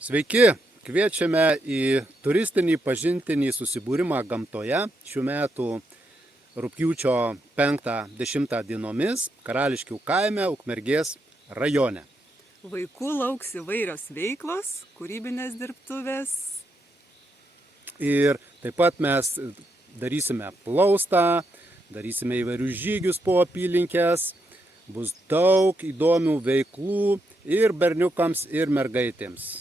Sveiki, kviečiame į turistinį pažintinį susibūrimą gamtoje šių metų rugpjūčio 5-10 dienomis Karališkių kaime Ukmergės rajone. Vaikų lauks įvairios veiklos, kūrybinės dirbtuvės. Ir taip pat mes darysime plaustą, darysime įvairius žygius po apylinkės, bus daug įdomių veiklų ir berniukams, ir mergaitėms.